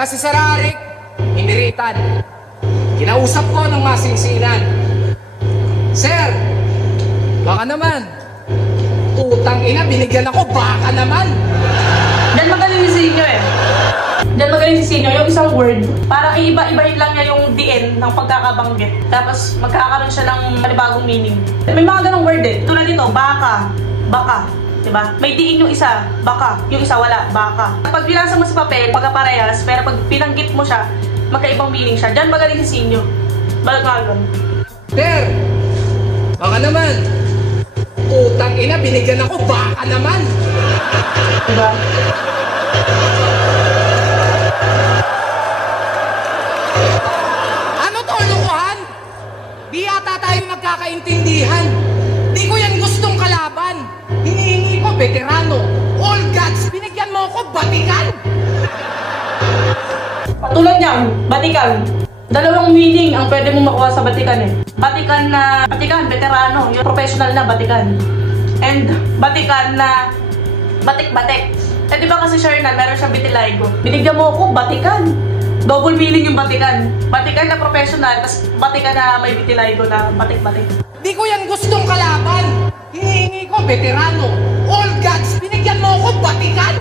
Kaya si Sir Arik, iniritan. Kinausap ko ng masinsinan. Sir, baka naman. Utang ina, binigyan ako, baka naman. Diyan magaling si Sinyo eh. Diyan magaling si Sinyo, yung isang word, parang iiba-ibahin lang niya yung DN ng pagkakabanggit. Tapos magkakaroon siya ng panibagong meaning. May mga ganong word eh. Tulad nito, baka, baka. Diba? May diin yung isa, baka. Yung isa wala, baka. Pag binasa mo sa papel, pagkaparehas, pero pag pinanggit mo siya, magkaibang meaning siya. Diyan magaling si Sinyo. Balagagan. Sir, baka naman. Utang ina, binigyan ako, baka naman. Diba? Ano to, lukuhan? Di yata tayo nagkakaintindihan. Di ko yan gustong kalaban. Hinihingi ko, veterano. All gods, binigyan mo ako, batikan. Patulad niyan, batikan. Dalawang meaning ang pwede mong makuha sa batikan eh. Batikan na, batikan, veterano, yung professional na batikan. And batikan na batik-batik. Eh di ba kasi Shernan, meron siyang vitiligo. Binigyan mo ako, batikan. Double meaning yung batikan. Batikan na professional, tapos batikan na may vitiligo na batik-batik. Di ko yan gustong kalaban. Hinihingi ko, veterano. All gods, binigyan mo ako, batikan.